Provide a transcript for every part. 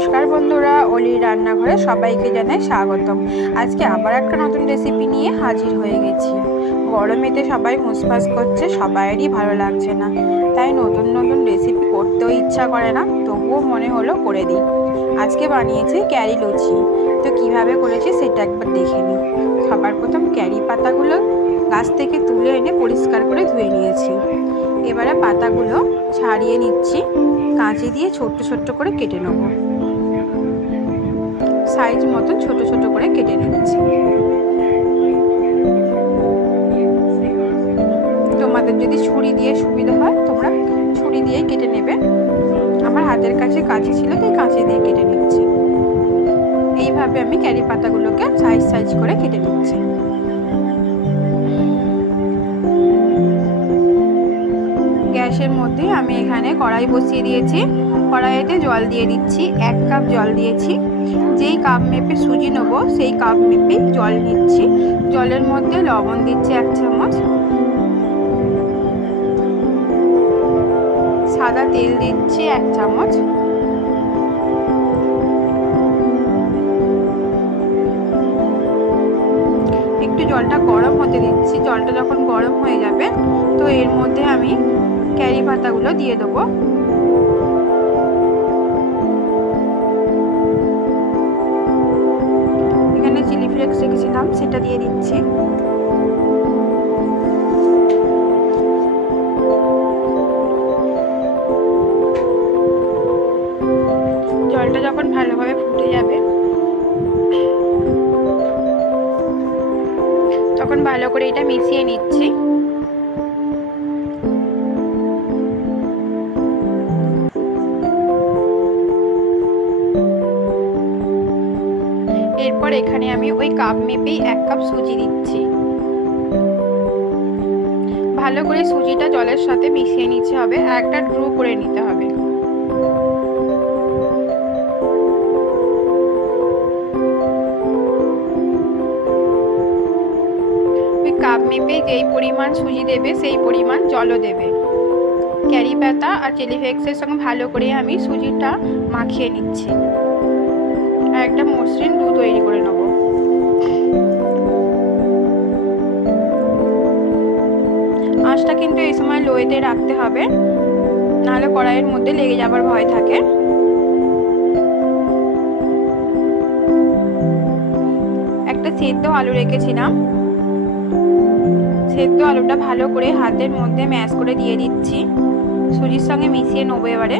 নমস্কার বন্ধুরা, অলির রান্নাঘরে সবাইকে জানাই স্বাগতম। আজকে আবার একটা নতুন রেসিপি নিয়ে হাজির হয়ে গেছি। গরমেতে সবাই মুসফাস করছে, সবাইয়েরই ভালো লাগছে না, তাই নতুন নতুন রেসিপি করতেও ইচ্ছা করে না, তবুও মনে হলো করে দিই। আজকে বানিয়েছি ক্যারি লুচি। তো কিভাবে করেছি সেটা একবার দেখে নিই। সবার প্রথম ক্যারি পাতাগুলো গাছ থেকে তুলে এনে পরিষ্কার করে ধুয়ে নিয়েছি। এবারে পাতাগুলো ছাড়িয়ে নিচ্ছি, কাঁচি দিয়ে ছোট্ট ছোট্ট করে কেটে নেব। সাইজ মতো ছোট ছোট করে কেটে নিচ্ছি। তোমাদের যদি ছুরি দিয়ে সুবিধা হয় তোমরা ছুরি দিয়েই কেটে নেবে। আমার হাতের কাছে কাঁচি ছিল তাই কাঁচি দিয়ে কেটে নিচ্ছি। এইভাবে আমি ক্যারি পাতাগুলোকে সাইজ সাইজ করে কেটে নিচ্ছি। গ্যাসের মধ্যে আমি এখানে কড়াই বসিয়ে দিয়েছি। কড়াইতে জল দিয়ে দিচ্ছি, 1 কাপ জল দিয়েছি। যেই কাপ মেপে সুজি নেবো সেই কাপ মেপে জল নিচ্ছি। জলের মধ্যে লবণ দিচ্ছি 1 চামচ, সাদা তেল দিচ্ছি 1 চামচ, একটু জলটা গরম হতে দিচ্ছি। জলটা যখন গরম হয়ে যাবে তো এর মধ্যে আমি ক্যারি পাতাগুলো দিয়ে দেবো। এখানে চিলি ফ্লেক্স রেখেছিলাম সেটা দিয়ে দিচ্ছি। জলটা যখন ভালোভাবে ফুটে যাবে তখন ভালো করে এটা মিশিয়ে নিচ্ছি। এরপর এখানে আমি ওই কাপ মেপেই 1 কাপ সুজি দিচ্ছি। ভালো করে সুজিটা জলের সাথে মিশিয়ে নিতে হবে, একটা ড্রু করে নিতে হবে। ওই কাপ মেপে যেই পরিমাণ সুজি দেবে সেই পরিমাণ জলও দেবে। ক্যারি পাতা আর চিলি ফ্লেক্সের সঙ্গে ভালো করে আমি সুজিটা মাখিয়ে নিচ্ছি আর একটা মসৃণ ডো তৈরি করে নেব। আঁচটা কিন্তু এই সময় লোতে রাখতে হবে, নাহলে কড়াইয়ের মধ্যে লেগে যাবার ভয় থাকে। একটা সেদ্ধ আলু রেখেছিলাম, সেদ্ধ আলুটা ভালো করে হাতের মধ্যে ম্যাশ করে দিয়ে দিচ্ছি। সুজির সঙ্গে মিশিয়ে নেবো। এবারে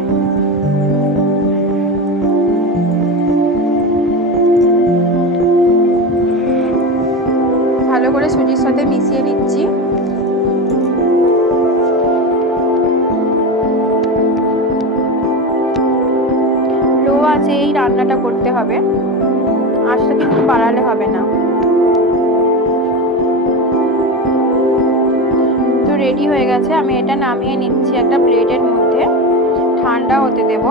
ভালো করে সুজির সাথে মিশিয়ে নিচ্ছি। লো আছে এই রান্নাটা করতে হবে, আঁচটা কিন্তু বাড়ালে হবে না। তো রেডি হয়ে গেছে, আমি এটা নামিয়ে নিচ্ছি একটা প্লেটের মধ্যে, ঠান্ডা হতে দেব।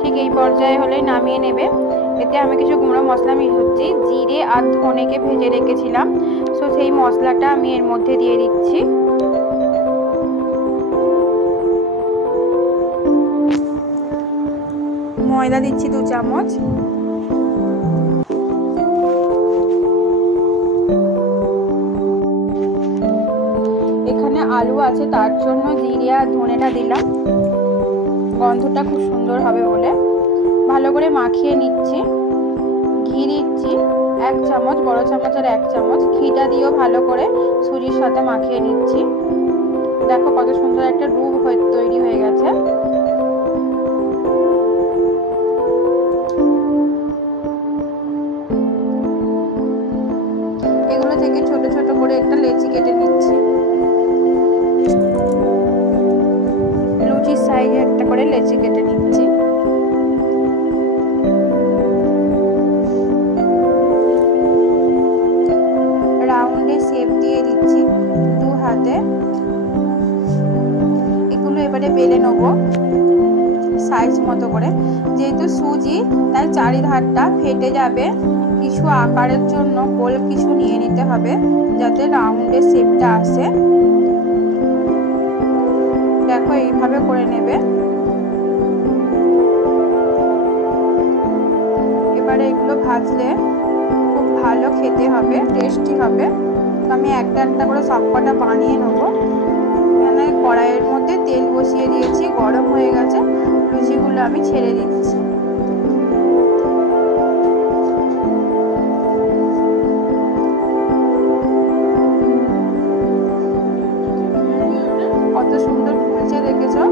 ঠিক এই পর্যায়ে হলেই নামিয়ে নেবে। এতে আমি কিছু গুঁড়ো মশলা মিশাচ্ছি। জিরে আর ধনেকে ভেজে রেখেছিলাম, সো সেই মশলাটা আমি এর মধ্যে দিয়ে দিচ্ছি। ময়দা দিচ্ছি 2 চামচ। এখানে আলু আছে তার জন্য জিরে আর ধনেটা দিলাম, গন্ধটা খুব সুন্দর হবে বলে। ভালো করে মাখিয়ে নিচ্ছি। ঘি দিচ্ছি 1 চামচ, বড় চামচের 1 চামচ। ঘিটা দিয়েও ভালো করে সুজির সাথে মাখিয়ে নিচ্ছি। দেখো কত সুন্দর একটা ডো তৈরি হয়ে গেছে। এগুলো থেকে ছোট ছোট করে একটা লেচি কেটে নিচ্ছি। লুচির সাইজে একটা করে লেচি কেটে নিচ্ছি। রাউন্ডে শেপ দিয়ে দিচ্ছি 2 হাতে। এগুলো এবারে বেলে নেব সাইজ মতো করে। যেহেতু সুজি তাই চারিধারটা ফেটে যাবে, কিছু আকারের জন্য গোল কিছু নিয়ে নিতে হবে যাতে রাউন্ডের শেপটা আসে। দেখো এইভাবে করে নেবে। এবারে এগুলো ভাজলে খুব ভালো খেতে হবে, টেস্টি হবে। তো আমি একটা একটা করে সবকটা বানিয়ে নেবো। এখানে কড়াইয়ের মধ্যে তেল বসিয়ে দিয়েছি, গরম হয়ে গেছে। লুচিগুলো আমি ছেড়ে দিচ্ছি। কত সুন্দর ফুলছে দেখেছো,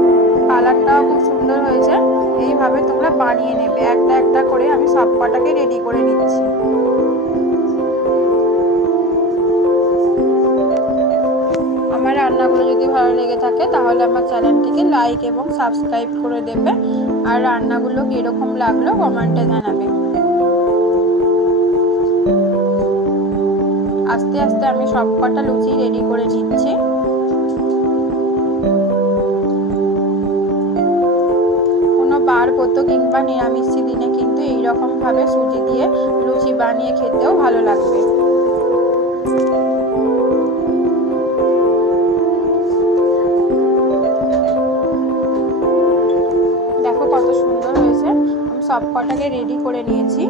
কালারটাও খুব সুন্দর হয়েছে। এইভাবে তোমরা বানিয়ে নেবে। একটা একটা করে আমি সবকটাকে রেডি করে নিচ্ছি। আমার রান্নাগুলো যদি ভালো লেগে থাকে তাহলে আমার চ্যানেলটিকে লাইক এবং সাবস্ক্রাইব করে দেবে। আর রান্নাগুলো কীরকম লাগলো কমেন্টে জানাবে। আস্তে আস্তে আমি সবকটা লুচি রেডি করে নিচ্ছি। কোনো বারব্রত কিংবা নিরামিষি দিনে কিন্তু এইরকমভাবে সুজি দিয়ে লুচি বানিয়ে খেতেও ভালো লাগবে। দেখো কত সুন্দর হয়েছে। আমি সবকটাকে রেডি করে নিয়েছি।